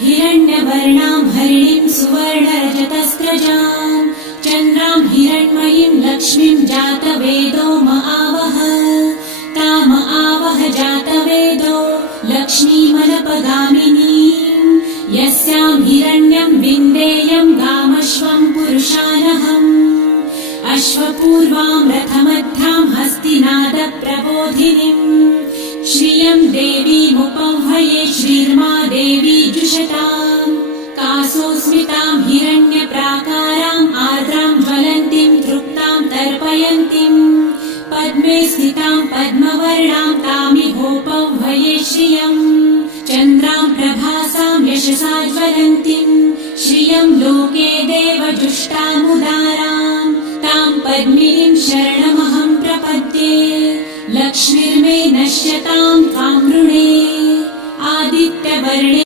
हिरण्यवर्णां हरिणीं सुवर्णरजतस्रजां चन्द्रां हिरण्मयीं लक्ष्मीं जातवेदो महावह ताम आवह जातवेदो लक्ष्मीमनपगामिनीं यस्यां हिरण्यं विन्देयं गामश्वं पुरुषानहम् अश्वपूर्वां रथमध्यां हस्तिनादप्रबोधिनीं श्रियं देवीमुपह्वये श्रीर्मा देवी जुषतां कासोस्मितां हिरण्यप्राकाराम् आर्द्रां ज्वलन्तीं तृप्तां तर्पयन्तीं पद्मे स्थितां पद्मवर्णां तामिहोपह्वये श्रियं चन्द्रां प्रभासां यशसा ज्वलन्तीं श्रियं लोके देवजुष्टामुदारां तां पद्मिनीं शरणमहं प्रपद्ये लक्ष्मीर्मे नश्यतां त्वां वृणे आदित्यवर्णे